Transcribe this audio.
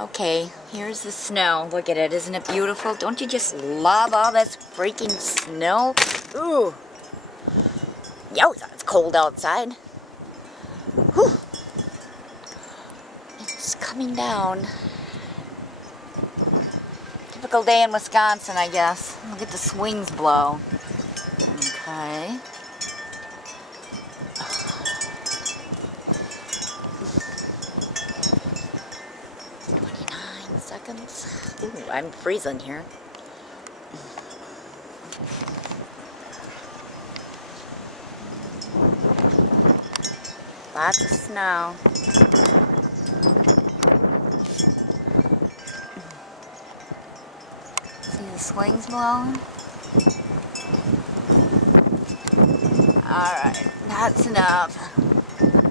Okay, here's the snow. Look at it. Isn't it beautiful? Don't you just love all this freaking snow? Ooh. Yowza, it's cold outside. Whew. It's coming down. Typical day in Wisconsin, I guess. Look at the swings blow. Okay. Seconds. Ooh, I'm freezing here. Lots of snow. See the swings blowing? Alright, that's enough.